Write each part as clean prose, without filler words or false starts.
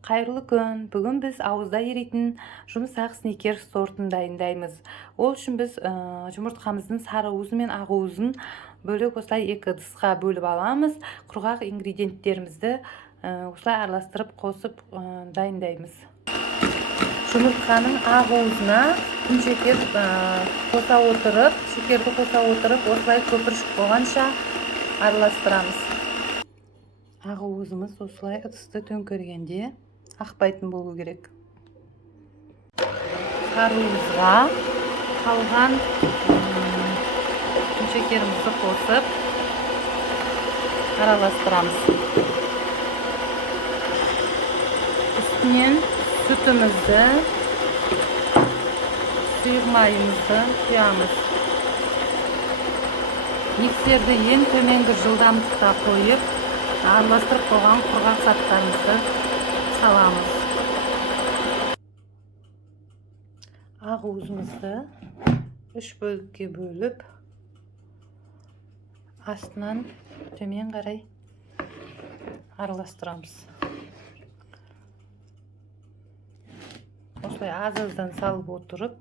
Қайырлы күн. Бүгін біз ауызда еритін жұмсақ снекерс сортын дайындаймыз. Ол үшін біз жұмыртқамыздың сары уызы мен ақ уызын бөлек осылай екі ыдысқа бөліп аламыз. Құрғақ ингредиенттерімізді осылай араластырып қосып дайындаймыз. Жұмыртқаның ақ уызына шекер қоса отырып, шекерді қоса отырып, осылай көпіршік болғанша араластырамыз. Ақ уызымыз осылай ыдысты төңкергенде ақпайтын болу керек. Сары уызға қалған шекерімізді қосып араластырамыз. Үстінен сүтімізді, сұйық майымызды құямыз. Миксерді ең төменгі жылдамдықта қойып, араластырып қойған құрғақ заттарымызды саламыз. Ақ уызымызды 3 бөлікке бөліп, астынан төмен қарай араластырамыз. Осылай аз-аздан салып отырып,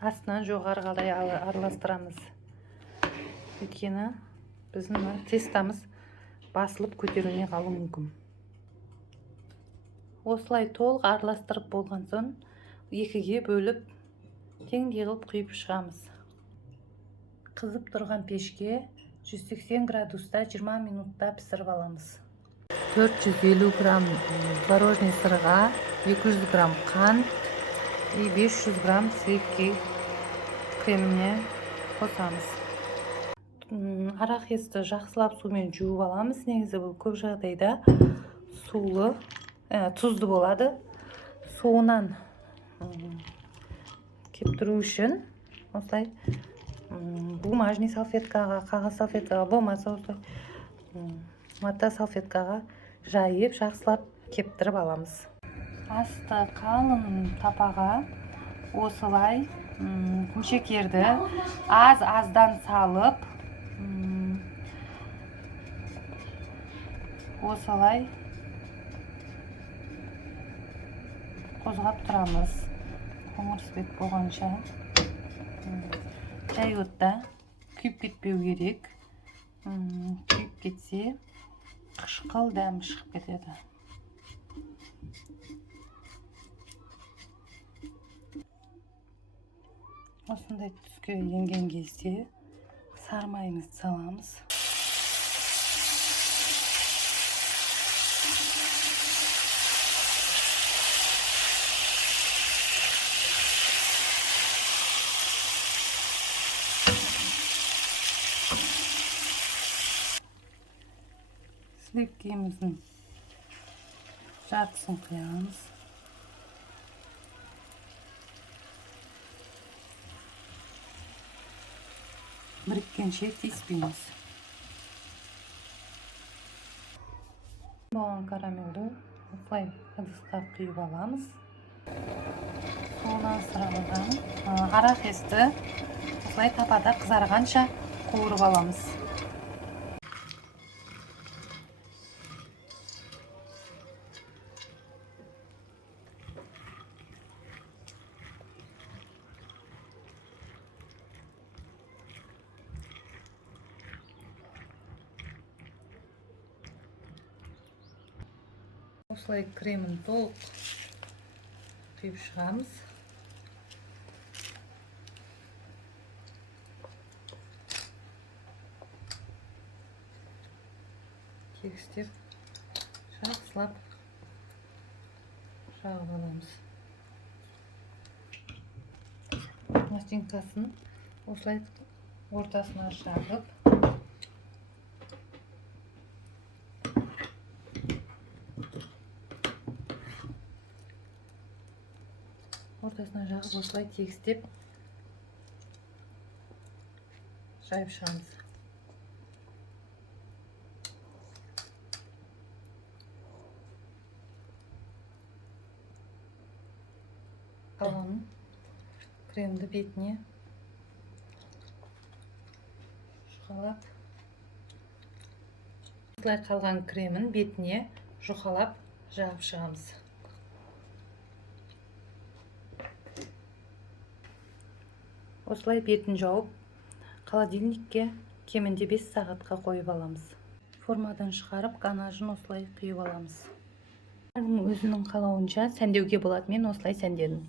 астынан жоғары қарай араластырамыз. Өйткені біздің тестамыз басылып көтерілмей қалуы мүмкін. Осылай толық араластырып болған соң екіге бөліп теңдей қылып құйып шығамыз. Қызып тұрған пешке 180 градуста 20 минутта пісіріп аламыз. 450 грамм творожный сырға 200 грамм қант и 500 грамм сливки креміне қосамыз. Арахисті жақсылап сумен жуып аламыз. Негізі бұл көп жағдайда сулы, тұзды болады. Суынан кептіру үшін осылай бумажный салфеткаға, қағаз салфеткаға, болмаса осылай мата салфеткаға жайып, жақсылап кептіріп аламыз. Асты қалың тапаға осылай шекерді аз-аздан салып, осылай қозғап тұрамыз. Қоңыр свет болғанша. Жай отта күйіп кетпеу керек. Күйіп кетсе, қышқыл дәм шығып кетеді. Осындай түске енген кезде сары майымызды саламыз. Сливкеміздің жартысын құямыз. Біріккенше тиіспейміз. Болған карамелді осылай ыдысқа құйып аламыз. Содан сырғыған арахисті осылай тапада қызарғанша қуырып аламыз. Осылай кремін толық құйып шығамыз. Тегістеп, жақсылап жағып аламыз. Пластинкасын осылай ортасына жағып, осылай тегістеп жайып шығамыз. Қалған кремді бетіне шұқалап Осылай қалған кремін бетіне жұқалап жағып шығамыз. Осылай бетін жауып, холодильникке кемінде 5 сағатқа қойып аламыз. Формадан шығарып, ганажын осылай құйып аламыз. Өзінің қалауынша сәндеуге болады. Мен осылай сәндедім.